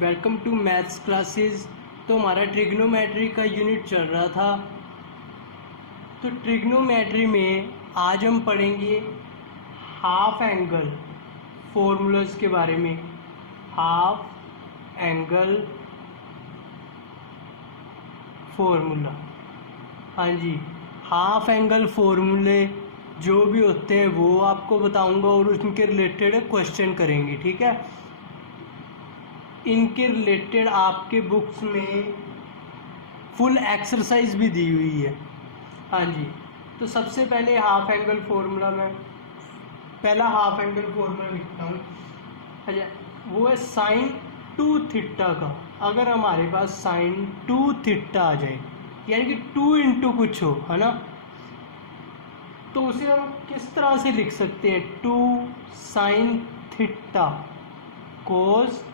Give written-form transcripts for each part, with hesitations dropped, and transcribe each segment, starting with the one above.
Welcome to maths classes. तो हमारा trigonometry का यूनिट चल रहा था। तो ट्रिग्नोमेट्री में आज हम पढ़ेंगे हाफ एंगल फॉर्मूलाज के बारे में। हाफ एंगल फॉर्मूला, हाँ जी, हाफ एंगल फॉर्मूले जो भी होते हैं वो आपको बताऊंगा और उनके रिलेटेड क्वेश्चन करेंगे, ठीक है। इनके रिलेटेड आपके बुक्स में फुल एक्सरसाइज भी दी हुई है, हाँ जी। तो सबसे पहले हाफ एंगल फॉर्मूला में पहला हाफ एंगल फॉर्मूला लिखता हूँ। अच्छा, वो है साइन 2 थीटा का। अगर हमारे पास साइन 2 थीटा आ जाए, यानी कि 2 इंटू कुछ हो, है ना, तो उसे हम किस तरह से लिख सकते हैं? 2 साइन थीटा कोस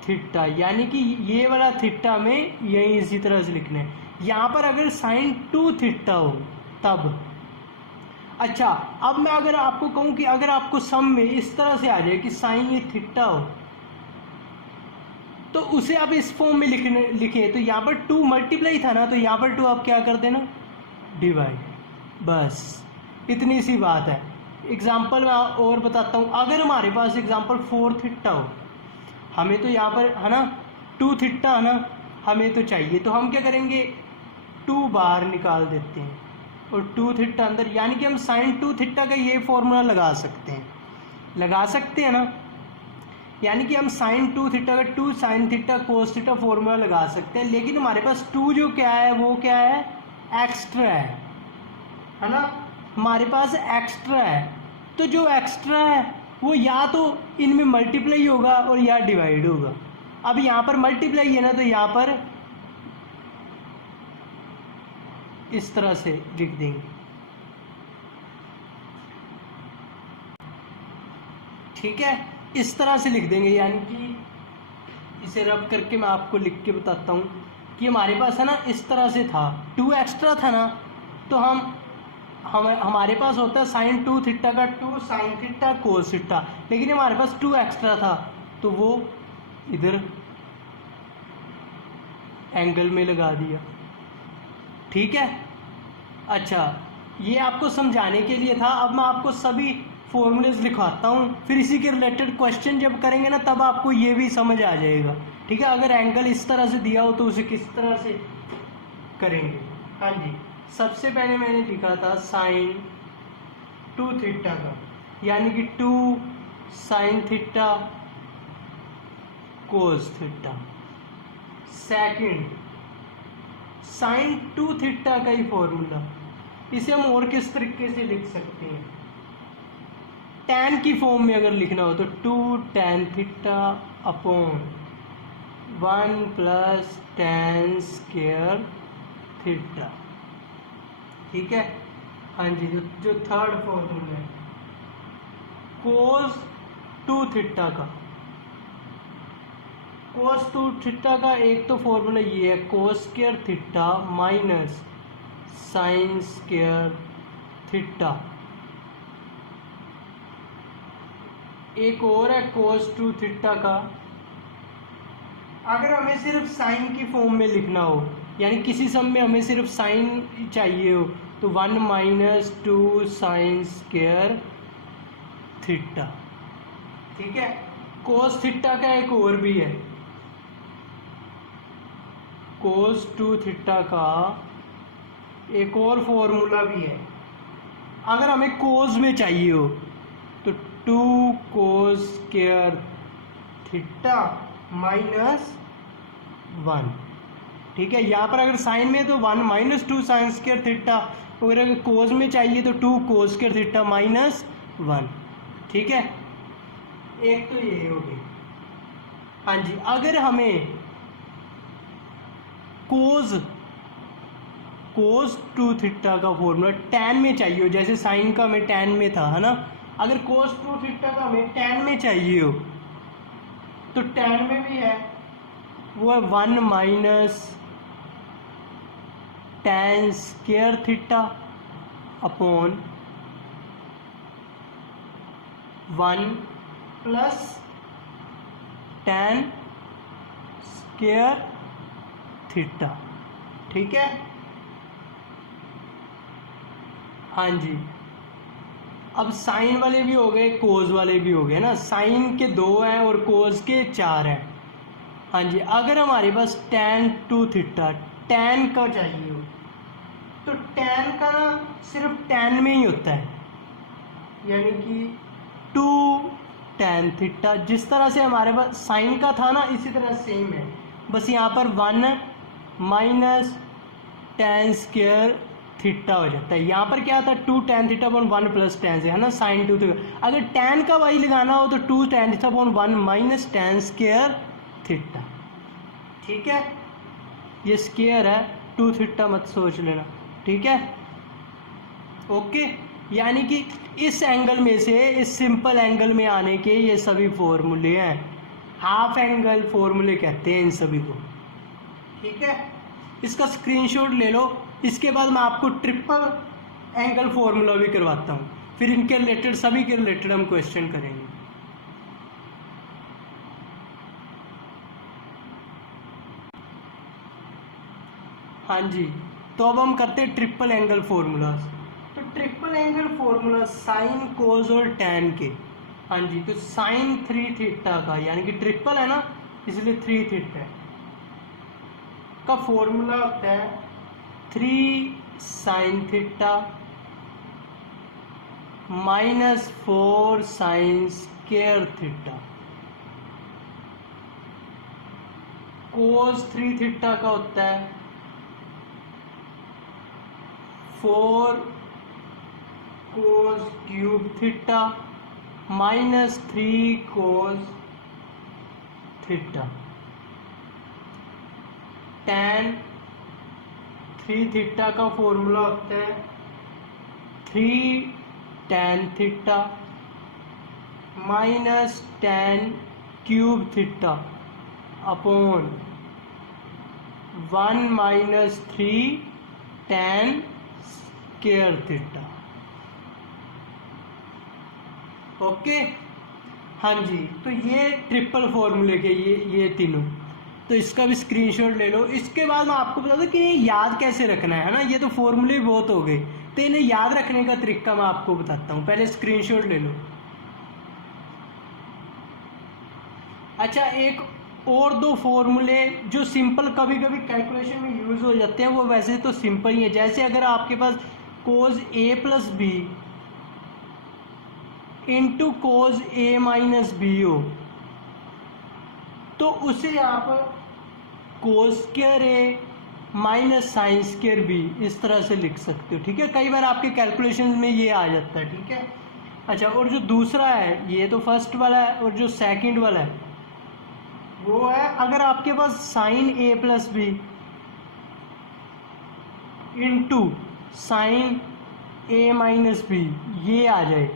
थीटा, यानी कि ये वाला थीटा में यही इसी तरह से लिखना है। यहाँ पर अगर साइन 2 थीटा हो तब। अच्छा, अब मैं अगर आपको कहूँ कि अगर आपको सम में इस तरह से आ जाए कि साइन ये थीटा हो, तो उसे आप इस फॉर्म में लिखे तो यहाँ पर 2 मल्टीप्लाई था ना, तो यहाँ पर 2 आप क्या कर देना, डिवाइड। बस इतनी सी बात है। एग्जाम्पल मैं और बताता हूँ। अगर हमारे पास एग्जाम्पल 4 थीटा हो, हमें तो यहाँ पर है ना 2 थीटा है ना, हमें तो चाहिए, तो हम क्या करेंगे, 2 बाहर निकाल देते हैं और 2 थीटा अंदर, यानी कि हम साइन 2 थीटा का ये फॉर्मूला लगा सकते हैं ना। यानी कि हम साइन 2 थीटा का 2 sine theta cos theta formula लगा सकते हैं। लेकिन हमारे पास 2 जो क्या है, वो क्या है, एक्स्ट्रा है ना, हमारे पास एक्स्ट्रा है। तो जो एक्स्ट्रा है वो या तो इनमें मल्टीप्लाई होगा और या डिवाइड होगा। अब यहाँ पर मल्टीप्लाई है ना, तो यहाँ पर इस तरह से लिख देंगे, ठीक है, इस तरह से लिख देंगे। यानी कि इसे रब करके मैं आपको लिख के बताता हूँ कि हमारे पास है ना इस तरह से था, 2 एक्स्ट्रा था ना, तो हमारे पास होता है साइन 2 थीटा का 2 साइन थीटा कोस थीटा, लेकिन हमारे पास 2 एक्स्ट्रा था तो वो इधर एंगल में लगा दिया, ठीक है। अच्छा, ये आपको समझाने के लिए था। अब मैं आपको सभी फॉर्मूलेज लिखवाता हूँ, फिर इसी के रिलेटेड क्वेश्चन जब करेंगे ना, तब आपको ये भी समझ आ जाएगा, ठीक है। अगर एंगल इस तरह से दिया हो तो उसे किस तरह से करेंगे। हाँ जी, सबसे पहले मैंने लिखा था साइन 2 थीटा का, यानी कि 2 sine theta cos theta. Second, sine 2 theta का ही फॉर्मूला, इसे हम और किस तरीके से लिख सकते हैं, tan की फॉर्म में अगर लिखना हो तो 2 tan theta upon 1 plus tan square theta, ठीक है। हाँ जी, जो थर्ड फॉर्मूला है कोस 2 थीटा का, कोस 2 थीटा का एक तो फॉर्मूला ये है, कोस square theta minus sine square theta. एक और है कोस 2 थीटा का। अगर हमें सिर्फ साइन की फॉर्म में लिखना हो, यानी किसी सम में हमें सिर्फ साइन चाहिए हो, तो 1 माइनस 2 साइन स्क्वायर थीटा, ठीक है। कोस थीटा का एक और भी है, कोस 2 थीटा का एक और फॉर्मूला भी है। अगर हमें कोस में चाहिए हो तो 2 कोस स्क्वायर थीटा माइनस 1, ठीक है। यहाँ पर अगर साइन में तो 1 माइनस 2 साइन स्क्वायर थीटा, और अगर कोस में चाहिए तो 2 कोस स्क्वायर थीटा माइनस 1, ठीक है। एक तो ये हो गई। हाँ जी, अगर हमें कोस 2 थीटा का फॉर्मूला tan में चाहिए हो, जैसे साइन का हमें tan में था, है ना, अगर कोस 2 थीटा का हमें tan में चाहिए हो तो tan में भी है, वो है 1 minus tan square theta upon 1 plus tan square theta. ठीक है, हाँ जी। अब साइन वाले भी हो गए, कोज वाले भी हो गए ना। साइन के 2 हैं और कोज के 4 हैं। हाँ जी, अगर हमारे पास tan टू थीटा, tan का चाहिए हो तो tan का ना सिर्फ tan में ही होता है, यानी कि 2 tan थीटा। जिस तरह से हमारे पास साइन का था ना, इसी तरह सेम है, बस यहाँ पर 1 माइनस tan स्क्वायर थीटा हो जाता है। यहाँ पर क्या था, 2 tan theta upon 1 plus tan से, है ना, साइन 2 थीटा। अगर tan का वाई लगाना हो तो 2 tan theta upon 1 minus tan square theta. ठीक है, ये स्क्वायर है, 2 थीटा मत सोच लेना। ठीक है, ओके। यानी कि इस एंगल में से इस सिंपल एंगल में आने के ये सभी फॉर्मूले हैं, हाफ एंगल फॉर्मूले कहते हैं इन सभी को। ठीक है, इसका स्क्रीनशॉट ले लो। इसके बाद मैं आपको ट्रिपल एंगल फॉर्मूला भी करवाता हूँ, फिर इनके रिलेटेड, सभी के रिलेटेड हम क्वेश्चन करेंगे। हाँ जी, तो अब हम करते हैं ट्रिपल एंगल फॉर्मूलाज। तो ट्रिपल एंगल फॉर्मूला साइन, कोज और टैन के। हाँ जी, तो साइन 3 थीटा का, यानी कि ट्रिपल है ना, इसलिए 3 थीटा का फॉर्मूला होता है 3 sine theta minus 4 sine square theta. Cos 3 theta का होता है 4 cos cube theta minus 3 cos theta. tan 3 theta का फॉर्मूला होता है 3 tan theta minus tan cube theta upon 1 minus 3 tan square theta. Okay, हाँ जी, तो ये ट्रिपल फॉर्मूले के ये तीनों, तो इसका भी स्क्रीनशॉट ले लो। इसके बाद मैं आपको बता दूं कि ये याद कैसे रखना है ना। ये तो फॉर्मूले बहुत हो गए, तो इन्हें याद रखने का तरीका मैं आपको बताता हूँ। पहले स्क्रीनशॉट ले लो। अच्छा, एक और 2 फॉर्मूले जो सिंपल कभी कभी कैलकुलेशन में यूज हो जाते हैं, वो वैसे तो सिंपल ही है। जैसे अगर आपके पास कोज ए प्लस बी इंटू कोज ए माइनस बी हो, तो उसे आप कोस square A minus sine square B इस तरह से लिख सकते हो। ठीक है, कई बार आपके कैलकुलेशन में ये आ जाता है। ठीक है, अच्छा, और जो दूसरा है, ये तो फर्स्ट वाला है, और जो सेकंड वाला है वो है अगर आपके पास sine A plus B into sine A minus B ये आ जाए,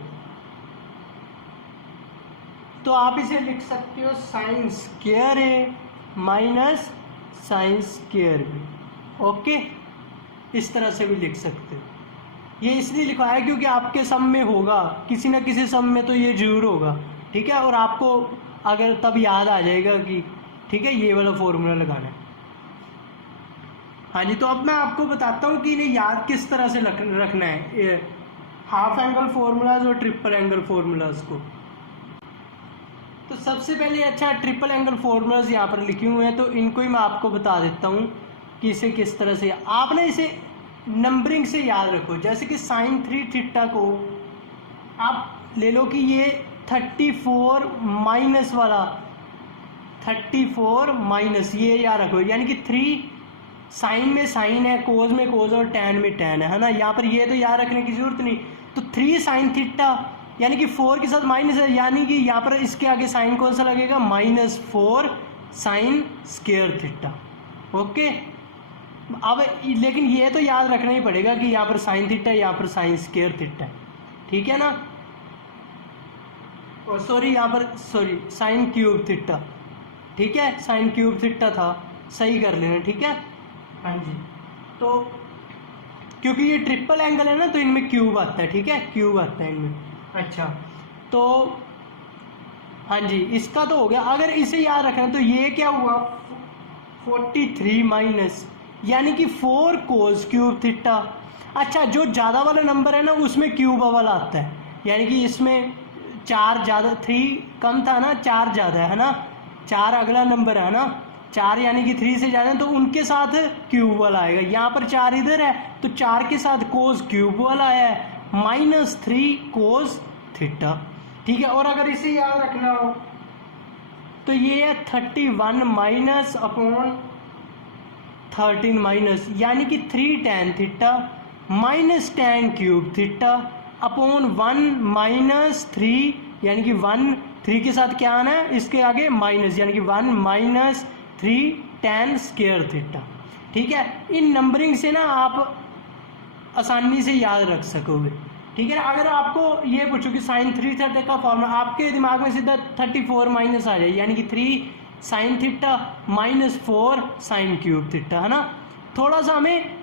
तो आप इसे लिख सकते हो sine square A minus sine square B. Okay, इस तरह से भी लिख सकते हो। ये इसलिए लिखा है क्योंकि आपके सम में होगा, किसी ना किसी सम में तो ये जरूर होगा। ठीक है, और आपको अगर तब याद आ जाएगा कि ठीक है ये वाला फॉर्मूला लगाना है। हाँ जी, तो अब मैं आपको बताता हूँ कि इन्हें याद किस तरह से रखना है, हाफ एंगल फॉर्मूलाज और ट्रिपल एंगल फॉर्मूलाज को। तो सबसे पहले, अच्छा, ट्रिपल एंगल फॉर्मूलाज यहाँ पर लिखे हुए हैं, तो इनको ही मैं आपको बता देता हूँ कि इसे किस तरह से आपने इसे नंबरिंग से याद रखो। जैसे कि साइन 3 थीटा को आप ले लो कि ये 34 माइनस वाला, 34 माइनस ये याद रखो, यानी कि 3 साइन में साइन है, कोज में कोज और टैन में टैन है ना। यहाँ पर ये तो याद रखने की जरूरत नहीं। तो 3 साइन थीटा यानी कि 4 के साथ माइनस है, यानी कि यहाँ पर इसके आगे साइन कौन सा लगेगा, -4 साइन स्क्वायर थीटा। ओके, अब लेकिन ये तो याद रखना ही पड़ेगा कि यहाँ पर साइन थीटा, यहाँ पर साइन स्क्वायर थीटा। ठीक है ना, और सॉरी यहाँ पर साइन क्यूब थीटा। ठीक है, साइन क्यूब थीटा था, सही कर लेना। ठीक है, हाँ जी, तो क्योंकि ये ट्रिपल एंगल है ना, तो इनमें क्यूब आता है। ठीक है, क्यूब आता है इनमें। अच्छा, तो हाँ जी, इसका तो हो गया। अगर इसे याद रखना तो ये क्या हुआ, 43 माइनस यानी कि 4 कोस क्यूब थीटा। अच्छा, जो ज़्यादा वाला नंबर है ना उसमें क्यूब वाला आता है, यानी कि इसमें 4 ज़्यादा, 3 कम था ना, 4 ज़्यादा है ना, 4 अगला नंबर है ना, 4 यानी कि 3 से ज़्यादा, तो उनके साथ क्यूब वाला आएगा। यहाँ पर 4 इधर है तो 4 के साथ कोस क्यूब वाला आया है, -3 कोस थीटा। ठीक है, और अगर इसे याद रखना हो तो ये है 31 माइनस अपॉन 13 माइनस, यानी कि 3 tan theta minus tan cube theta upon 1 minus 3, यानी कि 1 3 के साथ क्या आना है, इसके आगे माइनस, यानी कि 1 माइनस 3 tan स्क्वायर थीटा। ठीक है, इन नंबरिंग से ना आप आसानी से याद रख सकोगे। ठीक है, अगर आपको ये पूछो कि साइन 3 थीटा का फॉर्मूला, आपके दिमाग में सीधा 34 माइनस आ जाए, यानी कि 3 sine theta minus 4 sine cube theta, है ना। थोड़ा सा हमें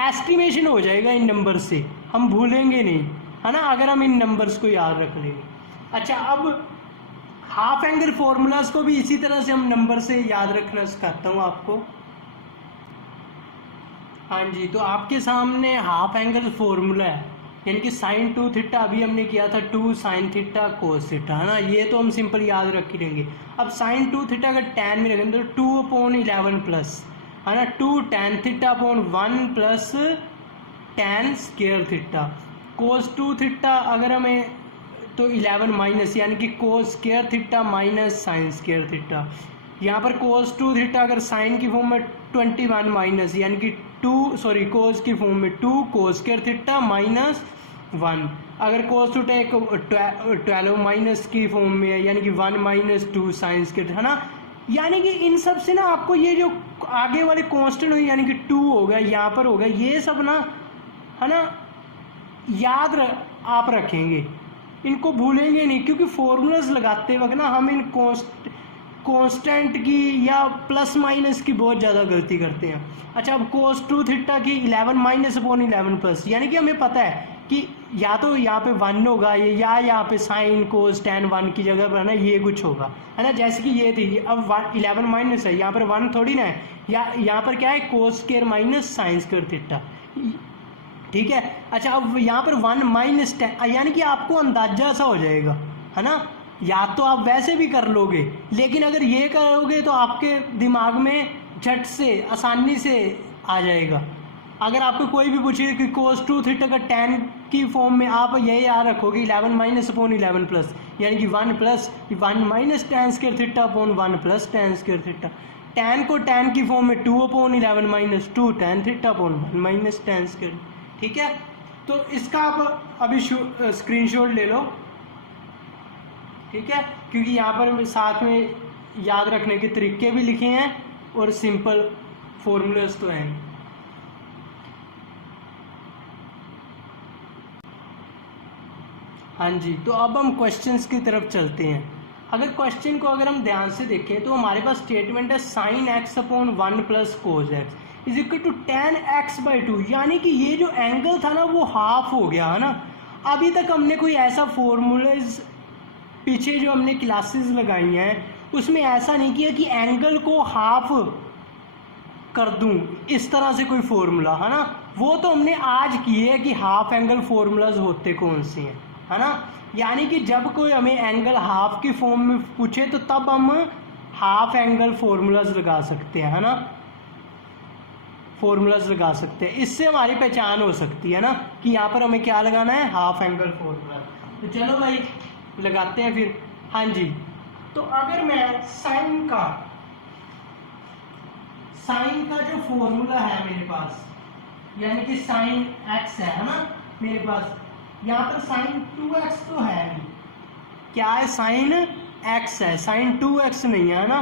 एस्टिमेशन हो जाएगा इन नंबर से, हम भूलेंगे नहीं, है ना, अगर हम इन नंबर्स को याद रख लेंगे। अच्छा, अब हाफ एंगल फॉर्मूलाज को भी इसी तरह से हम नंबर से याद रखना सिखाता हूँ आपको। हाँ जी, तो आपके सामने हाफ एंगल फॉर्मूला है, यानी कि साइन 2 थीटा अभी हमने किया था 2 साइन थीटा कोस थीटा, है ना, ये तो हम सिंपल याद रख ही लेंगे। अब साइन 2 थीटा अगर tan में रखेंगे तो 2/11 प्लस, है ना, 2 tan theta upon 1 plus tan square theta. Cos 2 theta अगर हमें तो 11 माइनस, यानी कि cos square theta minus sine square theta. यहाँ पर कोस 2 थीटा अगर साइन की फॉर्म में 21 माइनस, यानी कि कोस की फॉर्म में 2 कोस स्क्वायर थीटा माइनस 1। अगर कोस 2 टेक 12 माइनस की फॉर्म में है, यानी कि 1 माइनस 2 साइन स्क्वायर, है ना। यानी कि इन सब से ना आपको ये जो आगे वाले कांस्टेंट हुई, यानी कि 2 हो गया, यहाँ पर हो गया, ये सब ना, है ना, आप रखेंगे, इनको भूलेंगे नहीं, क्योंकि फॉर्मूलाज लगाते वक्त ना हम इन कांस्टेंट की या प्लस माइनस की बहुत ज़्यादा गलती करते हैं। अच्छा, अब कोस 2 थीटा की 11 माइनस अपॉन 11 प्लस, यानी कि हमें पता है कि या तो यहाँ पे 1 होगा ये, या यहाँ पे साइन कोस tan 1 की जगह पर ना ये कुछ होगा, है ना, जैसे कि ये थी। अब 11 माइनस है, यहाँ पर 1 थोड़ी ना है, या यहाँ पर क्या है, cos square minus sine square theta. ठीक है, अच्छा, अब यहाँ पर 1 माइनस 10, यानी कि आपको अंदाजा सा हो जाएगा, है ना। या तो आप वैसे भी कर लोगे, लेकिन अगर ये करोगे तो आपके दिमाग में झट से आसानी से आ जाएगा। अगर आपको कोई भी पूछे कि कोस 2 थीटा का tan की फॉर्म में, आप यही याद रखोगे 11 माइनस अपॉन 11 प्लस, यानी कि 1 plus 1 minus tan square theta upon 1 plus tan square theta. tan को tan की फॉर्म में 2 upon 11 minus 2 tan theta upon 1 minus tan square. ठीक है, तो इसका आप अभी स्क्रीनशॉट ले लो। ठीक है, क्योंकि यहाँ पर साथ में याद रखने के तरीके भी लिखे हैं और सिंपल फॉर्मूलाज तो हैं। हाँ जी, तो अब हम क्वेश्चंस की तरफ चलते हैं। अगर क्वेश्चन को अगर हम ध्यान से देखें तो हमारे पास स्टेटमेंट है sine x upon 1 plus cos x is equal to tan x/2, यानी कि ये जो एंगल था ना वो हाफ हो गया, है ना। अभी तक हमने कोई ऐसा फॉर्मूलाज, पीछे जो हमने क्लासेस लगाई हैं उसमें ऐसा नहीं किया कि एंगल को हाफ कर दूं, इस तरह से कोई फॉर्मूला, है ना। वो तो हमने आज किए है कि हाफ एंगल फॉर्मूलाज होते कौन से हैं, है ना। यानी कि जब कोई हमें एंगल हाफ की फॉर्म में पूछे तो तब हम हाफ एंगल फॉर्मूलाज लगा सकते हैं, है ना, फॉर्मूलाज लगा सकते हैं। इससे हमारी पहचान हो सकती है ना कि यहाँ पर हमें क्या लगाना है, हाफ एंगल फॉर्मूला। तो चलो भाई लगाते हैं फिर। हाँ जी, तो अगर मैं साइन का जो फॉर्मूला है मेरे पास, यानी कि साइन x है ना मेरे पास, यहाँ पर साइन 2x तो है नहीं, क्या है, साइन x है, साइन 2x नहीं है ना।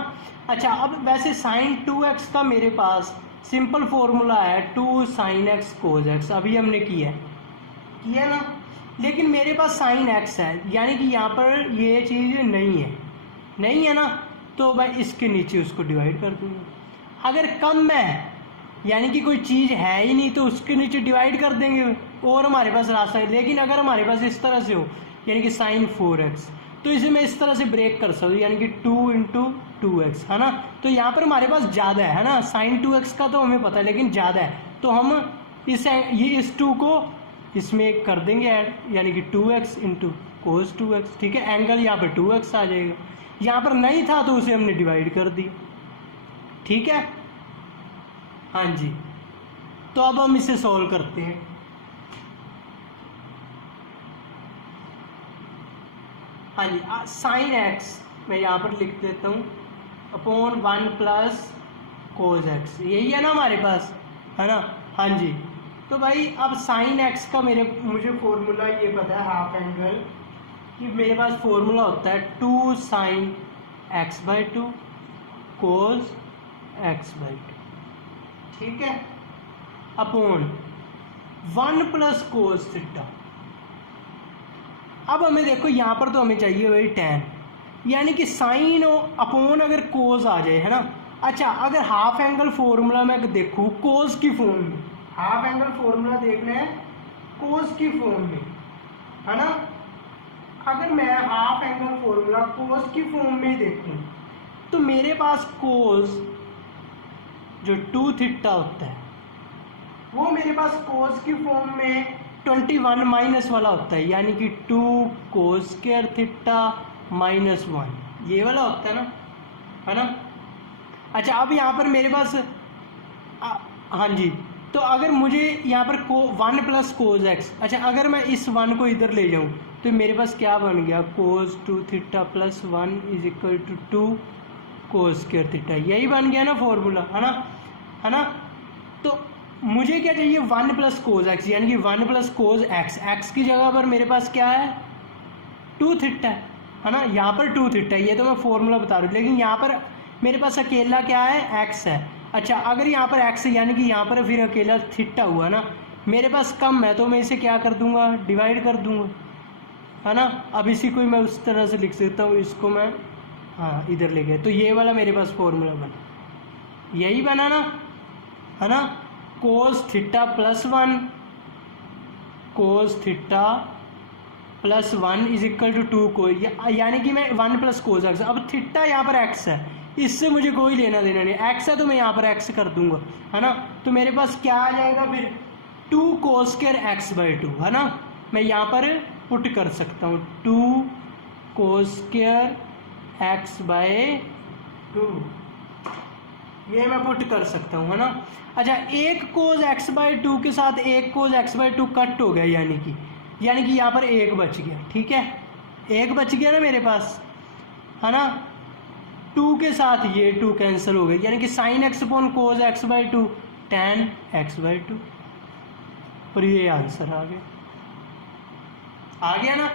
अच्छा, अब वैसे साइन 2x का मेरे पास सिंपल फॉर्मूला है 2 साइन x कोस x, अभी हमने किया ना, लेकिन मेरे पास साइन x है, यानी कि यहाँ पर ये चीज़ नहीं है ना, तो मैं इसके नीचे उसको डिवाइड कर दूंगा। अगर कम है, यानी कि कोई चीज़ है ही नहीं, तो उसके नीचे डिवाइड कर देंगे और हमारे पास रास्ता है। लेकिन अगर हमारे पास इस तरह से हो, यानी कि साइन 4x, तो इसे मैं इस तरह से ब्रेक कर सकता हूँ, यानी कि 2 इंटू 2x, है ना। तो यहाँ पर हमारे पास ज़्यादा है ना, साइन 2x का तो हमें पता है, लेकिन ज़्यादा है तो हम इस 2 को इसमें कर देंगे ऐड, यानी कि 2x इंटू कोस 2x, ठीक है। एंगल यहाँ पर 2x आ जाएगा, यहाँ पर नहीं था तो उसे हमने डिवाइड कर दिया, ठीक है। हाँ जी, तो अब हम इसे सॉल्व करते हैं। हाँ जी, साइन एक्स मैं यहाँ पर लिख देता हूँ अपॉन 1 प्लस कोस एक्स, यही है ना हमारे पास, है ना। हाँ जी, तो भाई अब साइन एक्स का मुझे फॉर्मूला ये पता है हाफ एंगल, कि मेरे पास फॉर्मूला होता है 2 sine x by 2 cos x by 2, ठीक है, अपॉन 1 प्लस कोस थीटा। अब हमें देखो यहाँ पर तो हमें चाहिए भाई tan, यानी कि साइन अपॉन अगर कोस आ जाए, है ना। अच्छा, अगर हाफ एंगल फॉर्मूला मैं देखूँ कोस की फॉर्म में, हाफ एंगल फॉर्मूला देखना है कोस की फॉर्म में, है ना। अगर मैं हाफ एंगल फॉर्मूला कोस की फॉर्म में देखूँ तो मेरे पास कोस जो 2 थीटा होता है वो मेरे पास कोस की फॉर्म में 21 माइनस वाला होता है, यानी कि 2 कोस स्क्वायर थीटा माइनस 1, ये वाला होता है ना, है ना। अच्छा, अब यहाँ पर मेरे पास हाँ जी, तो अगर मुझे यहाँ पर 1 प्लस कोस एक्स, अच्छा अगर मैं इस 1 को इधर ले जाऊँ तो मेरे पास क्या बन गया, cos 2 theta plus 1 is equal to 2 cos square theta, यही बन गया ना फॉर्मूला, है ना, है ना। तो मुझे क्या चाहिए 1 प्लस कोस एक्स, यानी कि 1 प्लस कोस एक्स, एक्स की जगह पर मेरे पास क्या है 2 थीटा है ना, यहाँ पर 2 थीटा, ये तो मैं फॉर्मूला बता रहा हूँ, लेकिन यहाँ पर मेरे पास अकेला क्या है एक्स है। अच्छा, अगर यहाँ पर एक्स है यानी कि यहाँ पर फिर अकेला थीटा हुआ ना, मेरे पास कम है तो मैं इसे क्या कर दूंगा, डिवाइड कर दूंगा, है ना। अब इसी को मैं उस तरह से लिख सकता हूँ, इसको मैं हाँ इधर ले गए, तो ये वाला मेरे पास फॉर्मूला बना, यही बना ना, है ना। Cos theta plus 1 cos theta plus 1 is equal to 2 को, यानी कि मैं 1 प्लस कोस एक्स, अब थीटा यहाँ पर एक्स है, इससे मुझे कोई लेना देना नहीं, एक्स है तो मैं यहाँ पर एक्स कर दूंगा, है ना। तो मेरे पास क्या आ जाएगा फिर 2 कोस स्क्वायर एक्स बाई 2, है ना। मैं यहाँ पर पुट कर सकता हूँ 2 कोस स्क्वायर एक्स बाई 2, ये मैं पुट कर सकता हूँ, है ना। अच्छा, एक कोस एक्स बाई 2 के साथ एक कोस एक्स बाई 2 कट हो गया, यानी कि यहाँ पर एक बच गया, ठीक है, एक बच गया ना मेरे पास, है ना। 2 के साथ ये 2 कैंसिल हो गए, यानी कि sine x upon cos x by 2 tan x by 2, और ये आंसर आ गया ना,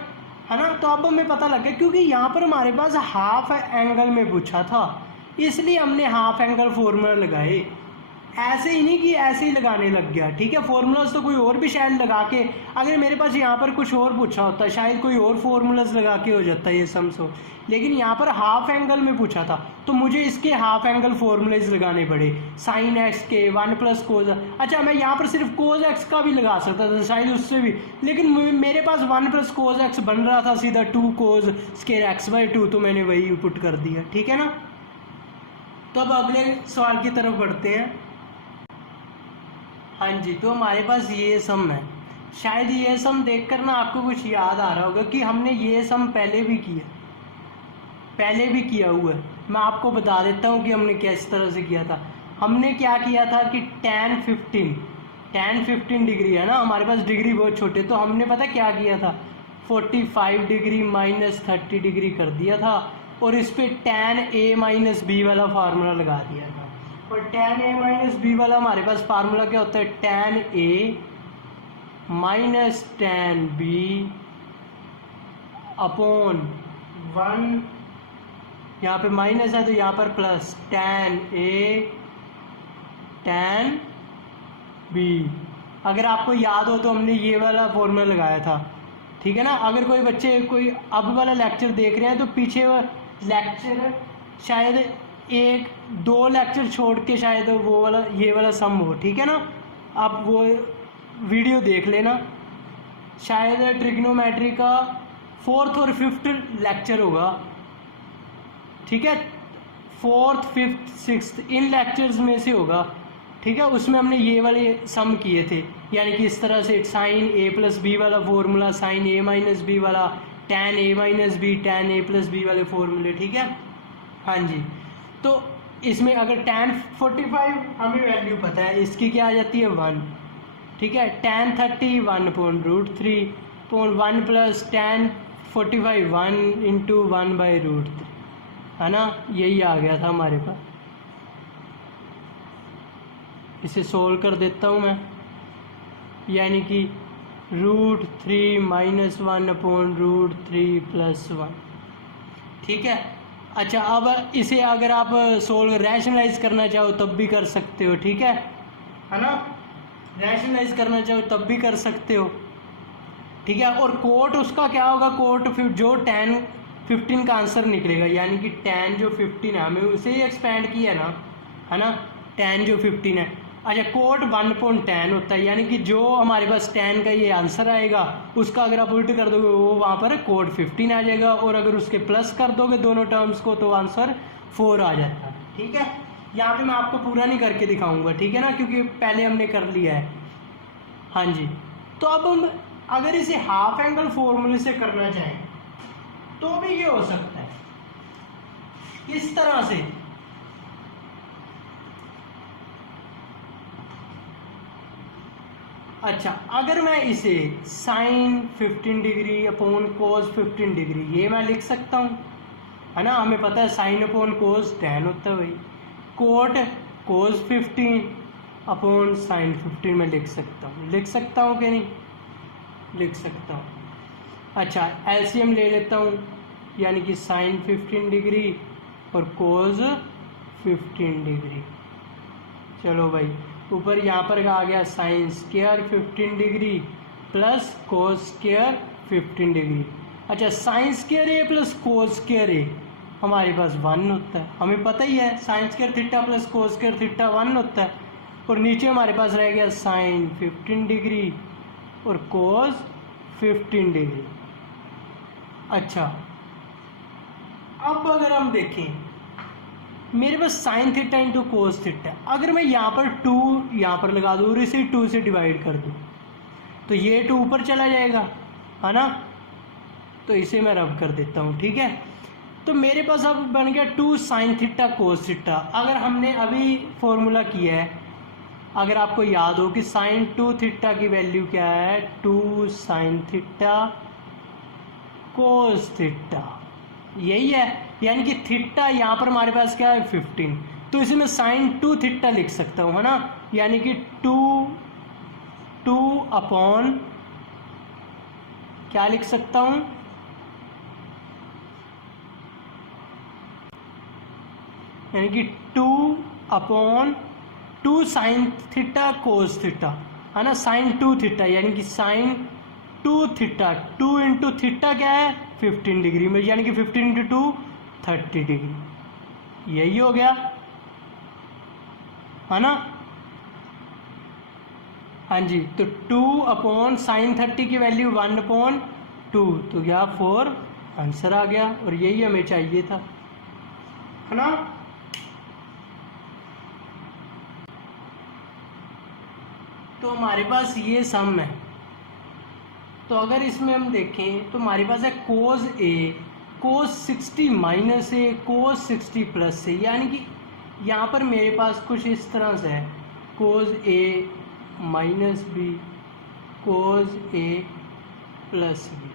है ना। तो अब हमें पता लग गया, क्योंकि यहाँ पर हमारे पास हाफ एंगल में पूछा था, इसलिए हमने हाफ एंगल फॉर्मूला लगाए, ऐसे ही नहीं कि ऐसे ही लगाने लग गया, ठीक है। फॉर्मूलाज तो कोई और भी शायद लगा के, अगर मेरे पास यहाँ पर कुछ और पूछा होता शायद कोई और फॉर्मूलाज लगा के हो जाता है ये सम्स हो, लेकिन यहाँ पर हाफ एंगल में पूछा था तो मुझे इसके हाफ एंगल फॉर्मूलेज लगाने पड़े, साइन एक्स के 1 प्लस कोस। अच्छा, मैं यहाँ पर सिर्फ कोस एक्स का भी लगा सकता था शायद उससे भी, लेकिन मेरे पास 1 प्लस कोस एक्स बन रहा था सीधा 2 कोस स्क्वायर एक्स बाई 2, तो मैंने वही पुट कर दिया, ठीक है ना। तो अब अगले सवाल की तरफ बढ़ते हैं। हाँ जी, तो हमारे पास ये सम है, शायद ये सम देखकर ना आपको कुछ याद आ रहा होगा कि हमने ये सम पहले भी किया हुआ है। मैं आपको बता देता हूँ कि हमने किस तरह से किया था। हमने क्या किया था कि tan 15 डिग्री है ना, हमारे पास डिग्री बहुत छोटे, तो हमने पता क्या किया था 45 डिग्री माइनस 30 डिग्री कर दिया था, और इस पे tan a माइनस बी वाला फार्मूला लगा दिया था। और tan a माइनस बी वाला हमारे पास फार्मूला क्या होता है, tan a minus tan b upon 1, यहाँ पे माइनस है तो यहाँ पर plus tan a tan b। अगर आपको याद हो तो हमने ये वाला फॉर्मूला लगाया था, ठीक है ना। अगर कोई बच्चे कोई अब वाला लेक्चर देख रहे हैं तो पीछे लेक्चर शायद 1-2 लेक्चर छोड़ के शायद वो वाला ये वाला सम हो, ठीक है ना। आप वो वीडियो देख लेना, शायद ट्रिग्नोमेट्री का 4th और 5th लेक्चर होगा, ठीक है, 4th 5th 6th इन लेक्चर्स में से होगा, ठीक है। उसमें हमने ये वाले सम किए थे, यानी कि इस तरह से साइन ए प्लस बी वाला formula, sign A minus B वाला, tan A minus B, tan A plus B वाले फॉर्मूले, ठीक है। हाँ जी, तो इसमें अगर टैन 45 हमें वैल्यू पता है, इसकी क्या आ जाती है 1, ठीक है। टैन 30 1/√3 1 प्लस टैन 45 1 × 1/√3, है ना, यही आ गया था हमारे पास। इसे सोल्व कर देता हूँ मैं, यानी कि √3 - 1/√3 + 1, ठीक है। अच्छा, अब इसे अगर आप सोल्व रैशनलाइज करना चाहो तब भी कर सकते हो, ठीक है ना, रैशनलाइज करना चाहो तब भी कर सकते हो, ठीक है। और कोट उसका क्या होगा, कोट फिर जो टैन 15 का आंसर निकलेगा, यानी कि टैन जो 15 है हमें उसे ही एक्सपेंड किया ना, है ना, टैन जो 15 है। अच्छा, कोट 1/tan होता है, यानी कि जो हमारे पास टैन का ये आंसर आएगा उसका अगर आप उल्ट कर दोगे वो वहाँ पर कोट 15 आ जाएगा, और अगर उसके प्लस कर दोगे दोनों टर्म्स को तो आंसर 4 आ जाता है, ठीक है। यहाँ पे मैं आपको पूरा नहीं करके दिखाऊंगा, ठीक है ना, क्योंकि पहले हमने कर लिया है। हाँ जी, तो अब हम अगर इसे हाफ एंगल फॉर्मूले से करना चाहें तो भी ये हो सकता है इस तरह से। अच्छा, अगर मैं इसे sine 15 degree upon cos 15 degree ये मैं लिख सकता हूँ, है ना, हमें पता है साइन अपॉन कोस टैन होता है भाई, कोट कोस 15 अपॉन साइन 15 में लिख सकता हूँ कि नहीं, लिख सकता हूँ। अच्छा, एलसीएम ले लेता हूँ, यानी कि साइन 15 डिग्री और कोस 15 डिग्री, चलो भाई, ऊपर यहाँ पर आ गया sine square 15 degree plus cos square 15 degree. अच्छा, sign square A plus cos square ए हमारे पास 1 होता है, हमें पता ही है, sign square theta plus cos square theta 1 होता है। और नीचे हमारे पास रह गया साइन 15 डिग्री और कोस 15 डिग्री। अच्छा, अब अगर हम देखें मेरे पास sine theta into cos theta, अगर मैं यहाँ पर 2 यहाँ पर लगा दूँ और इसे 2 से डिवाइड कर दूँ तो ये 2 ऊपर चला जाएगा, है ना, तो इसे मैं रब कर देता हूँ, ठीक है। तो मेरे पास अब बन गया 2 साइन थीटा कोस थीटा। अगर हमने अभी फॉर्मूला किया है, अगर आपको याद हो कि साइन 2 थीटा की वैल्यू क्या है, 2 साइन थीटा कोस थीटा, यही है, यानी कि थीटा यहाँ पर हमारे पास क्या है 15, तो इसे मैं साइन 2 थीटा लिख सकता हूँ, है ना, यानी कि 2 अपॉन क्या लिख सकता हूँ, यानी कि 2 साइन थीटा कोस थीटा, है ना, साइन 2 थीटा, यानी कि साइन 2 थीटा, 2 इंटू थीटा क्या है 15 डिग्री में, यानी कि 15 इंटू 2 30 डिग्री, यही हो गया, है ना। हाँ जी, तो 2 अपॉन साइन 30 की वैल्यू 1/2, तो क्या 4 आंसर आ गया, और यही हमें चाहिए था, है ना। तो हमारे पास ये सम है, तो अगर इसमें हम देखें तो हमारे पास है कोस ए कोस 60 माइनस ए कोस 60 प्लस से, यानी कि यहाँ पर मेरे पास कुछ इस तरह से है, कोस ए माइनस बी कोस ए प्लस बी,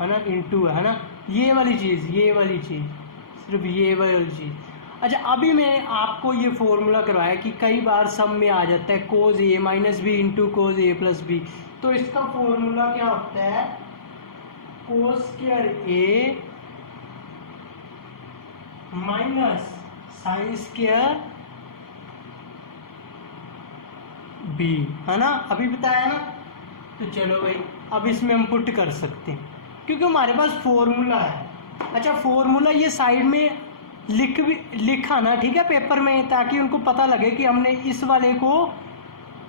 है ना, इंटू, है ना, ये वाली चीज़ सिर्फ ये वाली चीज़। अच्छा, अभी मैं आपको ये फॉर्मूला करवाया कि कई बार सम में आ जाता है कोस ए माइनस बी इंटू कोस ए प्लस बी, तो इसका फॉर्मूला क्या होता है, कोस square A minus sine square B, है ना, अभी बताया ना। तो चलो भाई, अब इसमें हम पुट कर सकते हैं क्योंकि हमारे पास फॉर्मूला है। अच्छा, फॉर्मूला ये साइड में लिखा ना, ठीक है, पेपर में, ताकि उनको पता लगे कि हमने इस वाले को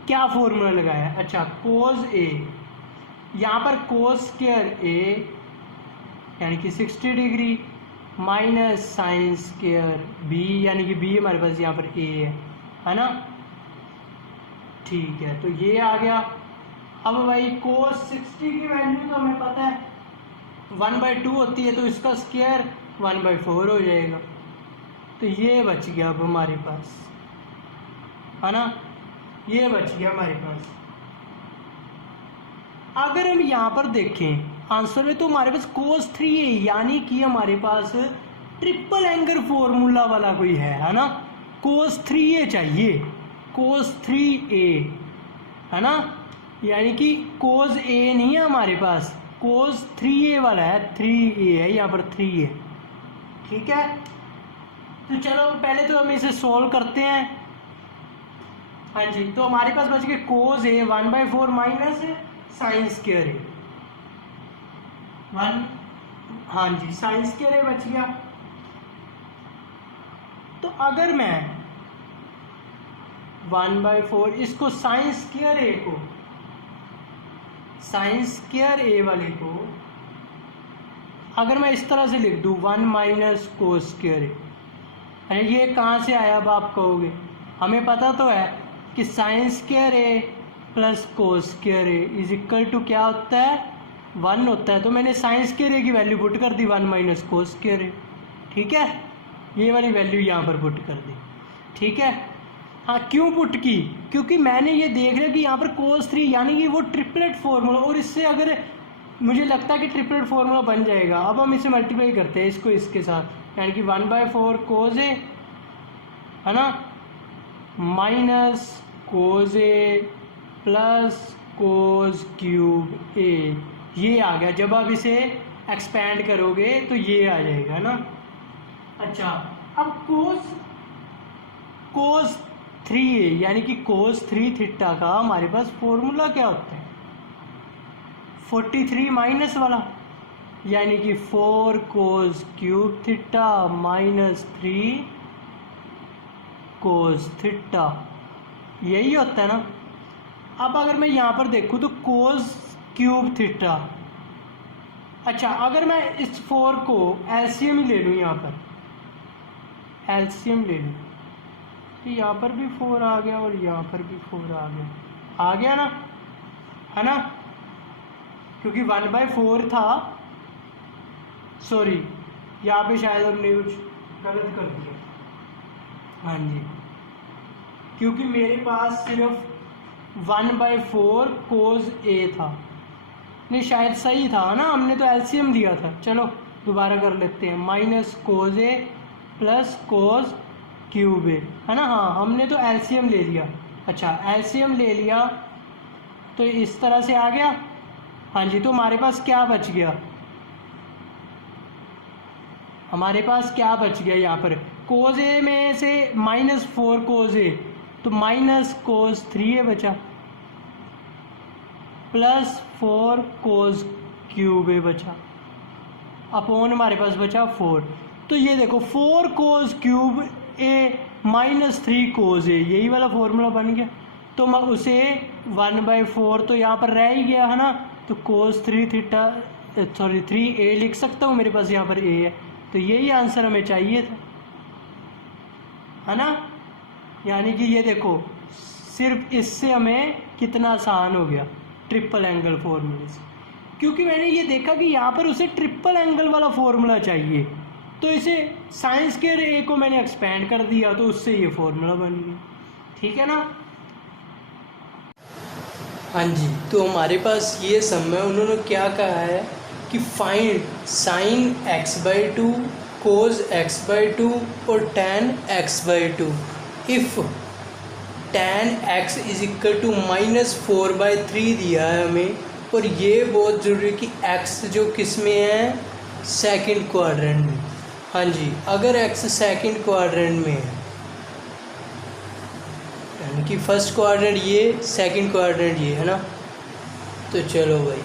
क्या फॉर्मूला लगाया है। अच्छा, कोस ए, यहाँ पर कोस स्क्वायर ए यानी कि 60 degree minus sine square B, यानी कि बी हमारे पास यहाँ पर ए है ना। ठीक है, तो ये आ गया। अब भाई कोस 60 की वैल्यू तो हमें पता है 1/2 होती है, तो इसका स्क्वायर 1/4 हो जाएगा। तो ये बच गया अब हमारे पास, है ना, ये बच गया हमारे पास। अगर हम यहाँ पर देखें आंसर में, तो हमारे पास cos 3a, यानी कि हमारे पास ट्रिपल एंगल फॉर्मूला वाला कोई है ना। cos 3a चाहिए, cos 3a है ना, यानी कि cos a नहीं है हमारे पास, cos 3a वाला है, 3a है यहाँ पर, 3a। ठीक है, तो चलो पहले तो हम इसे सॉल्व करते हैं। हाँ जी, तो हमारे पास बच गए cos a 1/4 minus sine square A 1, हाँ जी, साइन स्क्वायर ए बच गया। तो अगर मैं 1/4 इसको साइन स्क्वायर ए को, साइन स्क्वायर ए वाले को अगर मैं इस तरह से लिख दूं 1 माइनस कोस स्क्वायर ए, ये कहाँ से आया? अब आप कहोगे हमें पता तो है कि sine square A plus cos square A is equal to क्या होता है? 1 होता है। तो मैंने साइन स्क्वायर ए की वैल्यू पुट कर दी 1 माइनस कोस स्क्वायर ए। ठीक है, ये वाली वैल्यू यहाँ पर पुट कर दी। ठीक है, हाँ, क्यों पुट की? क्योंकि मैंने ये देख लिया कि यहाँ पर cos 3 यानी कि वो ट्रिपलेट फार्मूला, और इससे अगर मुझे लगता है कि ट्रिपलेट फार्मूला बन जाएगा। अब हम इसे मल्टीप्लाई करते हैं इसको इसके साथ, यानी कि 1/4 कोस ए है ना, माइनस कोस ए प्लस कोस क्यूब ए, ये आ गया। जब आप इसे एक्सपेंड करोगे तो ये आ जाएगा ना। अच्छा, अब कोस 3a यानी कि कोस 3 थीटा का हमारे पास फॉर्मूला क्या होता है? 43 माइनस वाला, यानी कि 4 cos cube theta minus 3 cos theta, यही होता है ना। अब अगर मैं यहाँ पर देखूँ तो कोस क्यूब थीटा, अच्छा अगर मैं इस 4 को एलसीएम ही ले लूँ, यहाँ पर एलसीएम ले लूँ, तो यहाँ पर भी 4 आ गया और यहाँ पर भी 4 आ गया ना, है ना, क्योंकि 1/4 था। सॉरी, यहाँ पे शायद हमने कुछ गलत कर दिया। हाँ जी, क्योंकि मेरे पास सिर्फ 1/4 कोस ए था, नहीं शायद सही था ना, हमने तो एलसीएम लिया था। चलो दोबारा कर लेते हैं, माइनस कोस ए प्लस कोस क्यूब ए, है ना। हाँ, हमने तो एलसीएम ले लिया। अच्छा, एलसीएम ले लिया तो इस तरह से आ गया। हाँ जी, तो हमारे पास क्या बच गया? हमारे पास क्या बच गया यहाँ पर? कोस ए में से -4 कोस ए, तो माइनस कोस 3a बचा, प्लस 4 कोस क्यूब ए बचा, अपॉन हमारे पास बचा 4। तो ये देखो 4 कोस क्यूब ए माइनस 3 कोस ए, यही वाला फॉर्मूला बन गया। तो मैं उसे 1/4 तो यहाँ पर रह ही गया, है ना, तो कोस 3a लिख सकता हूँ, मेरे पास यहाँ पर a है। तो यही आंसर हमें चाहिए था, है ना। यानी कि ये देखो, सिर्फ इससे हमें कितना आसान हो गया ट्रिपल एंगल फॉर्मूले से, क्योंकि मैंने ये देखा कि यहाँ पर उसे ट्रिपल एंगल वाला फॉर्मूला चाहिए, तो इसे साइंस के ए को मैंने एक्सपेंड कर दिया, तो उससे ये फॉर्मूला बन गया। ठीक है ना। हाँ जी, तो हमारे पास ये सम है, उन्होंने क्या कहा है कि फाइंड साइन x/2 कोस x/2 और tan x/2 if tan x is equal to -4/3 दिया है हमें, और ये बहुत ज़रूरी है कि x जो किस में है? सेकंड क्वाड्रेंट में। हाँ जी, अगर x सेकंड क्वाड्रेंट में है, यानी कि फर्स्ट क्वाड्रेंट ये, सेकंड क्वाड्रेंट ये, है ना। तो चलो भाई,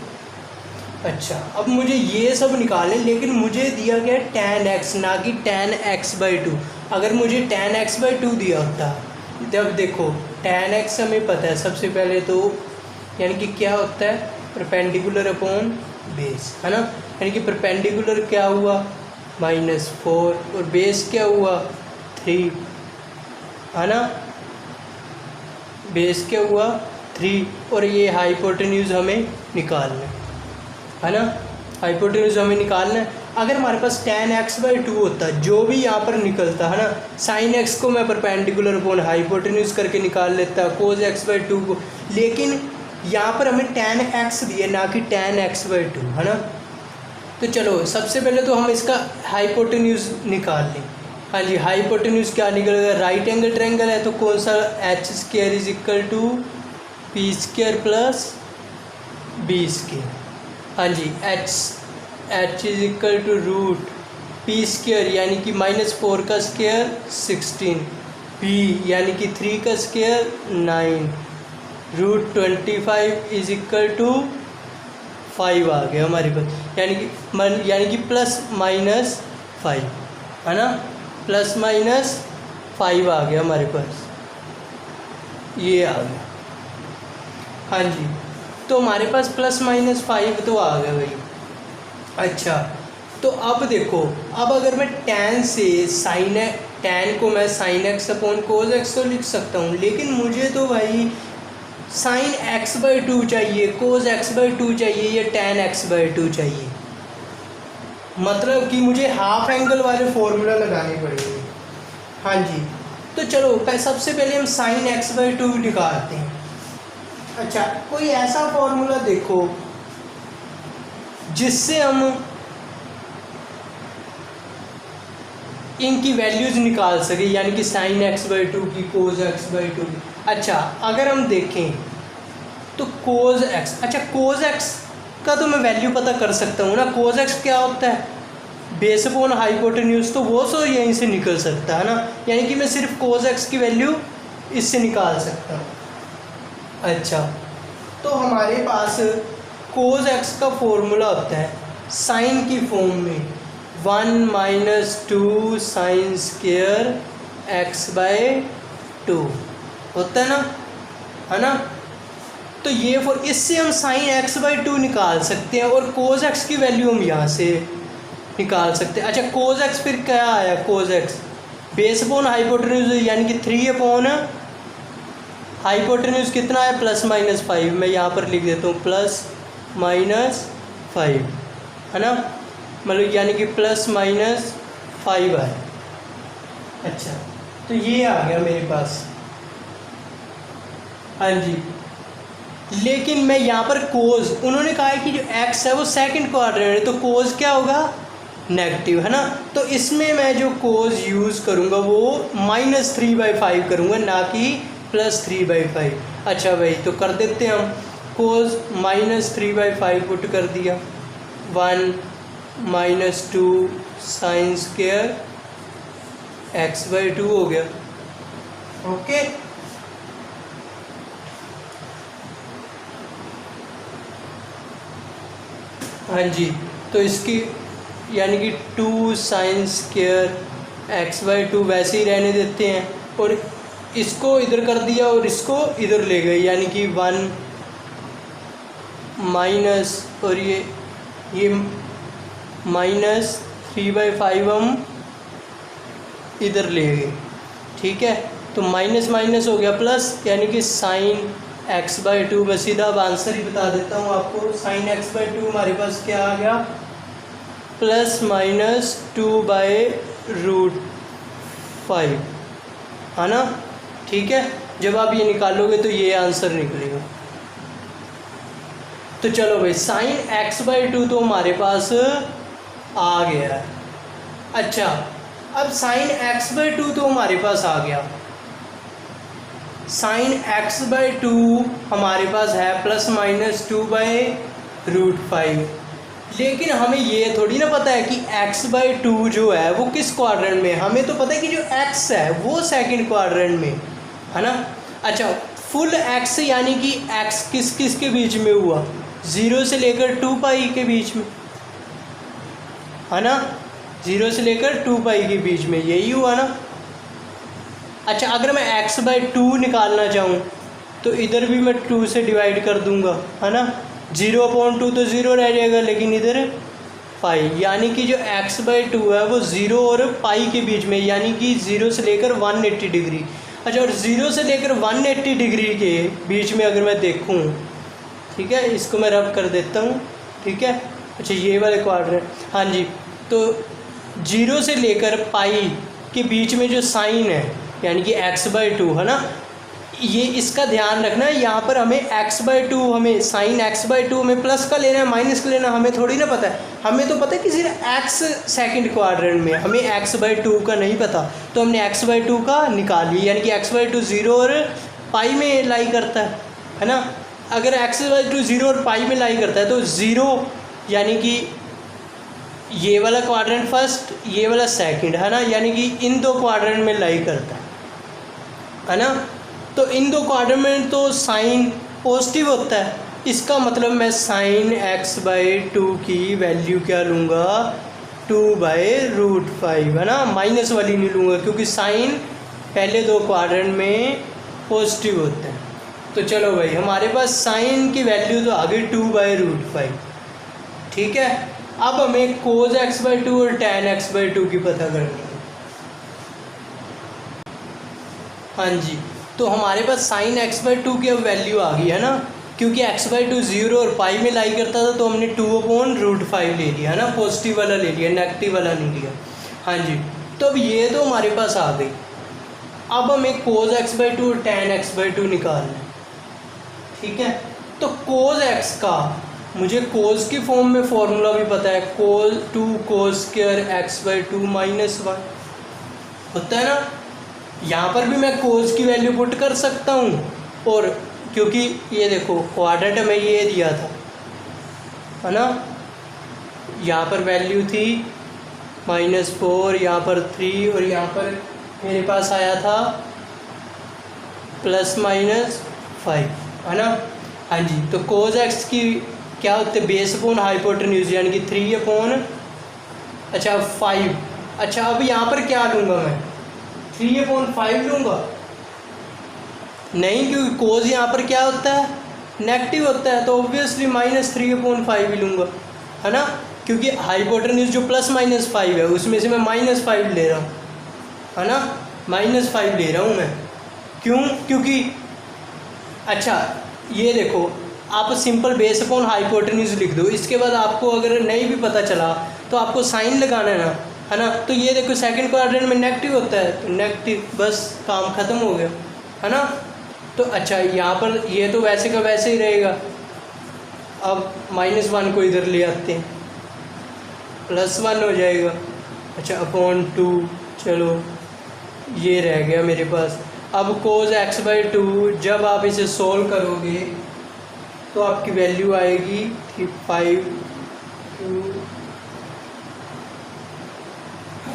अच्छा अब मुझे ये सब निकालें, लेकिन मुझे दिया गया tan x, ना कि tan x/2। अगर मुझे tan x/2 दिया होता, जब देखो tan x हमें पता है सबसे पहले तो, यानी कि क्या होता है? परपेंडिकुलर अपॉन बेस, है ना। यानी कि परपेंडिकुलर क्या हुआ -4 और बेस क्या हुआ 3, है ना। बेस क्या हुआ 3 और ये हाइपोटेन्यूज हमें निकालना है ना। हाइपोटेन्यूज हमें निकालना है। अगर हमारे पास tan x/2 होता, जो भी यहाँ पर निकलता है ना, sin x को मैं परपेंडिकुलर अपॉन हाइपोटेन्यूज करके निकाल लेता cos x/2 को, लेकिन यहाँ पर हमें tan x दिए ना कि tan x/2, है ना। तो चलो सबसे पहले तो हम इसका हाइपोटेन्यूज निकाल लें। हाँ जी, हाइपोटेन्यूज क्या निकलेगा, राइट एंगल ट्रायंगल है तो कौन सा h² = p² + b²। हाँ जी, h = √p² यानी कि -4 का स्क्वायर 16, p यानी कि 3 का स्क्वायर 9, √25 = 5 आ गया हमारे पास, यानी कि ±5, है ना। ±5 आ गया हमारे पास, ये आ गया। हाँ जी, तो हमारे पास ±5 तो आ गया भाई। अच्छा, तो अब देखो, अब अगर मैं tan को मैं sin x/cos x तो लिख सकता हूँ, लेकिन मुझे तो भाई sin x/2 चाहिए, cos x/2 चाहिए या tan x/2 चाहिए। मतलब कि मुझे हाफ एंगल वाले फॉर्मूला लगाने पड़ेंगे। हाँ जी, तो चलो सबसे पहले हम sin x/2 निकालते हैं। अच्छा, कोई ऐसा फॉर्मूला देखो जिससे हम इनकी वैल्यूज निकाल सके, यानी कि sin x/2 की, cos x/2 की। अच्छा, अगर हम देखें तो cos x, अच्छा cos x का तो मैं वैल्यू पता कर सकता हूँ ना। cos x क्या होता है, बेस अपॉन हाइपोटेन्यूज, तो वो तो यहीं से निकल सकता है ना। यानी कि मैं सिर्फ cos x की वैल्यू इससे निकाल सकता हूँ। अच्छा, तो हमारे पास cos x का फॉर्मूला होता है साइन की फॉर्म में 1 - 2 sin² x/2 होता है ना, है ना। तो ये इससे हम sin x/2 निकाल सकते हैं और cos x की वैल्यू हम यहाँ से निकाल सकते हैं। अच्छा, cos x फिर क्या आया, cos x base upon hypotenuse यानी कि 3 अपॉन हाइपोटेन्यूज कितना है ±5, मैं यहाँ पर लिख देता हूँ ±5, है ना। मतलब यानी कि ±5 है। अच्छा, तो ये आ गया मेरे पास। हाँ जी, लेकिन मैं यहाँ पर कोज, उन्होंने कहा है कि जो x है वो सेकंड क्वाड्रेंट है, तो कोज क्या होगा नेगेटिव, है ना। तो इसमें मैं जो कोज यूज़ करूँगा वो -3/5 करूँगा, ना कि +3/5। अच्छा भाई, तो कर देते हैं हम। कोज -3/5 पुट कर दिया, 1 - 2 sin² x/2 हो गया। ओके, हाँ जी, तो इसकी यानी कि 2 sin² x/2 वैसे ही रहने देते हैं, और इसको इधर कर दिया और इसको इधर ले गए, यानी कि 1 माइनस, और ये -3/5 हम इधर ले गए, ठीक है। तो माइनस माइनस हो गया प्लस, यानी कि sin x/2। मैं सीधा अब आंसर ही बता देता हूँ आपको। sin x/2 हमारे पास क्या आ गया, +-2/√5, है ना। ठीक है, जब आप ये निकालोगे तो ये आंसर निकलेगा। तो चलो भाई, sin x/2 तो हमारे पास आ गया है। अच्छा, अब sin x/2 तो हमारे पास आ गया। sin x/2 हमारे पास है +-2/√5, लेकिन हमें ये थोड़ी ना पता है कि x/2 जो है वो किस क्वाड्रेंट में। हमें तो पता है कि जो x है वो सेकंड क्वाड्रेंट में, है ना। अच्छा, फुल x यानी कि x किस किस के बीच में हुआ, 0 से लेकर 2π के बीच में, है ना। 0 से लेकर 2π के बीच में यही हुआ ना। अच्छा, अगर मैं x/2 निकालना चाहूँ तो इधर भी मैं 2 से डिवाइड कर दूंगा, है ना। 0/2 तो 0 रह जाएगा, लेकिन इधर पाई, यानी कि जो x/2 है वो 0 और पाई के बीच में, यानी कि 0 से लेकर 180 डिग्री। अच्छा, और 0 से लेकर 180 डिग्री के बीच में अगर मैं देखूं, ठीक है, इसको मैं रब कर देता हूँ, ठीक है। अच्छा, ये वाले क्वाड्रेंट, हाँ जी, तो 0 से लेकर पाई के बीच में जो साइन है, यानी कि x/2 है ना, ये इसका ध्यान रखना है। यहाँ पर हमें x/2, हमें साइन x/2 हमें प्लस का लेना है माइनस का लेना, हमें थोड़ी ना पता है। हमें तो पता है कि सिर्फ x सेकंड क्वाड्रेंट में, हमें x/2 का नहीं पता, तो हमने x/2 का निकाल लिया, यानी कि x/2 0 और पाई में लाई करता है ना। अगर x/2 0 और पाई में लाई करता है तो 0 यानी कि ये वाला क्वाड्रेंट फर्स्ट, ये वाला सेकंड, है ना, यानी कि इन दो क्वाड्रेंट में लाई करता है ना। तो इन दो क्वाड्रेंट में तो साइन पॉजिटिव होता है, इसका मतलब मैं साइन x/2 की वैल्यू क्या लूँगा, 2/√5, है ना, माइनस वाली नहीं लूँगा, क्योंकि साइन पहले दो क्वाड्रेंट में पॉजिटिव होता है। तो चलो भाई, हमारे पास साइन की वैल्यू तो आ गई 2/√5, ठीक है। अब हमें cos x/2 और tan x/2 की पता करनी है। हाँ जी, तो हमारे पास साइन x/2 की अब वैल्यू आ गई है ना, क्योंकि x/2 0 और पाई में लाई करता था, तो हमने 2/√5 ले लिया, है ना, पॉजिटिव वाला ले लिया, नेगेटिव वाला नहीं लिया। हाँ जी, तो अब ये तो हमारे पास आ गई। अब हमें cos x/2 और tan x/2 निकालना है, ठीक है। तो cos x का मुझे cos की फॉर्म में फॉर्मूला भी पता है, cos2 x/2 -1 होता है ना। यहाँ पर भी मैं cos की वैल्यू पुट कर सकता हूँ, और क्योंकि ये देखो क्वाड्रेंट में ये दिया था, है ना, यहाँ पर वैल्यू थी -4, यहाँ पर 3, और यहाँ पर मेरे पास आया था ±5, है ना। हाँ जी, तो cos x की क्या होते, बेस अपॉन हाइपोटेन्यूज, यानी कि 3/5। अच्छा, अब यहाँ पर क्या लूँगा मैं, 3/5 लूँगा नहीं, क्योंकि cos यहाँ पर क्या होता है, नेगेटिव होता है, तो ऑब्वियसली -3/5 ही लूँगा, है ना, क्योंकि हाइपोटेन्यूज जो +-5 है उसमें से मैं -5 ले रहा हूँ, है ना, -5 ले रहा हूँ मैं। क्यों, क्योंकि अच्छा ये देखो, आप सिंपल बेस अपॉन हाइपोटेन्यूज लिख दो, इसके बाद आपको अगर नहीं भी पता चला तो आपको साइन लगाना है ना। तो ये देखो सेकंड क्वाड्रेंट में नेगेटिव होता है, तो नेगेटिव, बस काम ख़त्म हो गया, है ना। तो अच्छा, यहाँ पर ये तो वैसे का वैसे ही रहेगा। अब -1 को इधर ले आते हैं, +1 हो जाएगा। अच्छा, /2, चलो ये रह गया मेरे पास। अब cos x/2 जब आप इसे सोल्व करोगे तो आपकी वैल्यू आएगी 5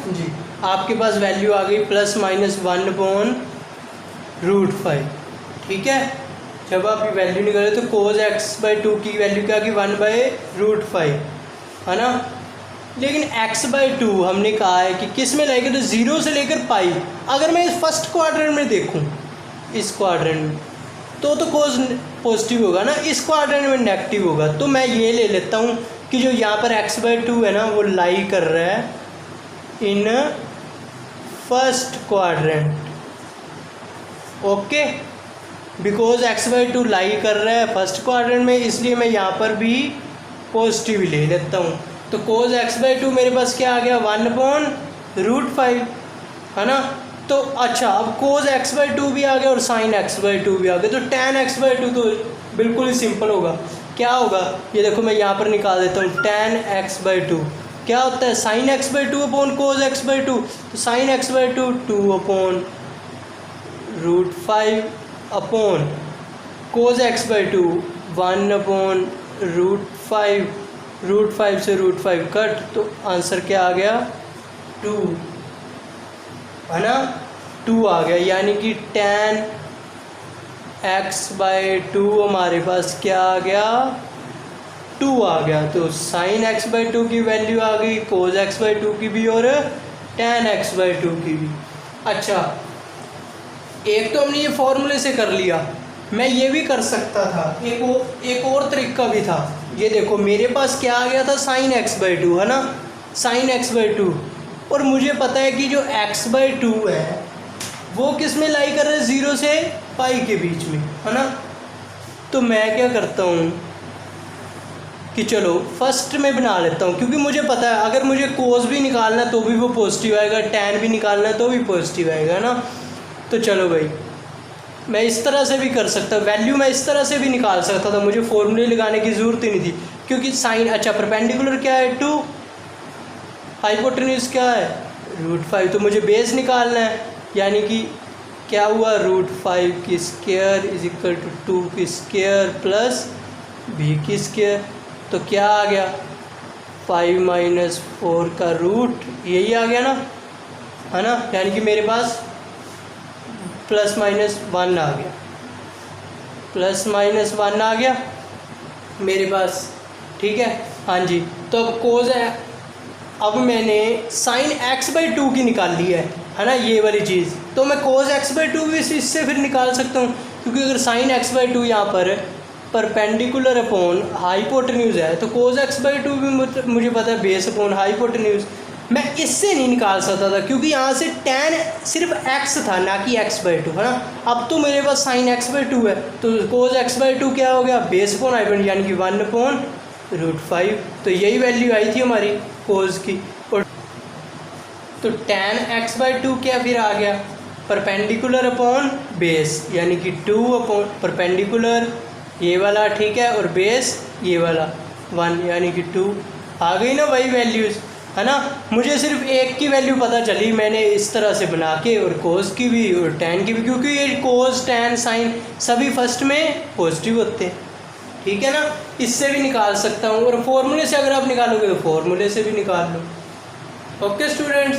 जी, आपके पास वैल्यू आ गई ±1/√5, ठीक है। जब आप ये वैल्यू निकाले तो cos x/2 की वैल्यू क्या आ गई, 1/√5, है ना। लेकिन x/2 हमने कहा है कि किस में लाएगा, तो 0 से लेकर पाई। अगर मैं इस फर्स्ट क्वाड्रेंट में देखूं, इस क्वाड्रेंट में, तो cos पॉजिटिव होगा ना, इस क्वाड्रेंट में नेगेटिव होगा। तो मैं ये ले लेता हूँ कि जो यहाँ पर x/2 है ना, वो लाई कर रहा है in first quadrant, okay, because x/2 लाई कर रहा है फर्स्ट क्वाड्रेंट में, इसलिए मैं यहाँ पर भी पॉजिटिव ले लेता हूँ। तो cos x/2 मेरे पास क्या आ गया, 1/√5, है ना। तो अच्छा, अब cos x/2 भी आ गया और sin x/2 भी आ गया, तो tan x/2 तो बिल्कुल ही सिंपल होगा। क्या होगा, ये देखो मैं यहाँ पर निकाल देता हूँ, tan x/2 क्या होता है, sin x/2 upon cos x/2, तो sin x/2 2/√5 upon cos x/2 1/√5, √5 से √5 कट, तो आंसर क्या आ गया, 2, है ना, 2 आ गया। यानी कि tan x/2 हमारे पास क्या आ गया, 2 आ गया। तो sin x/2 की वैल्यू आ गई, cos x/2 की भी और tan x/2 की भी। अच्छा, एक तो हमने ये फॉर्मूले से कर लिया, मैं ये भी कर सकता था, एक और तरीका भी था। ये देखो मेरे पास क्या आ गया था, साइन x/2 है ना, साइन x/2। और मुझे पता है कि जो x/2 है वो किस में लाई कर रहा है, 0 से पाई के बीच में, है ना। तो मैं क्या करता हूँ कि चलो फर्स्ट में बना लेता हूँ, क्योंकि मुझे पता है अगर मुझे कोस भी निकालना है तो भी वो पॉजिटिव आएगा, टैन भी निकालना है तो भी पॉजिटिव आएगा, है ना। तो चलो भाई मैं इस तरह से भी कर सकता, वैल्यू मैं इस तरह से भी निकाल सकता था, मुझे फॉर्मूले लगाने की ज़रूरत ही नहीं थी, क्योंकि साइन, अच्छा परपेंडिकुलर क्या है 2, हाइपोटेन्यूज क्या है √5, तो मुझे बेस निकालना है, यानी कि क्या हुआ √5 की स्क्वायर इज इक्वल टू 2 की स्क्वायर प्लस b की स्क्वायर। तो क्या आ गया 5 - 4 का रूट, यही आ गया ना, है ना, यानी कि मेरे पास ±1 आ गया, ±1 आ गया मेरे पास, ठीक है। हाँ जी, तो अब कोस है, अब मैंने साइन x/2 की निकाल ली है ना, ये वाली चीज़। तो मैं कोस x/2 भी इससे फिर निकाल सकता हूँ, क्योंकि अगर साइन x/2 यहाँ पर परपेंडिकुलर अपॉन हाइपोटेन्यूज है, तो कोस x/2 भी मुझे पता है बेस अपॉन हाइपोटेन्यूज। मैं इससे नहीं निकाल सकता था, क्योंकि यहाँ से tan सिर्फ x था ना कि x/2, है ना। अब तो मेरे पास साइन x/2 है, तो कोस x/2 क्या हो गया, बेस अपॉन हाइपोटेन्यूज, यानी कि 1/√5। तो यही वैल्यू आई थी हमारी कोस की। और तो tan x/2 क्या फिर आ गया, परपेंडिकुलर अपॉन बेस, यानी कि 2 अपॉन परपेंडिकुलर ये वाला, ठीक है, और बेस ये वाला 1, यानी कि 2। आ गई ना वही वैल्यूज़, है ना। मुझे सिर्फ एक की वैल्यू पता चली, मैंने इस तरह से बना के, और कोस की भी और tan की भी, क्योंकि ये कोस tan साइन सभी फर्स्ट में पॉजिटिव होते हैं, ठीक है ना। इससे भी निकाल सकता हूँ, और फॉर्मूले से अगर आप निकालोगे तो फॉर्मूले से भी निकाल लो। Okay students.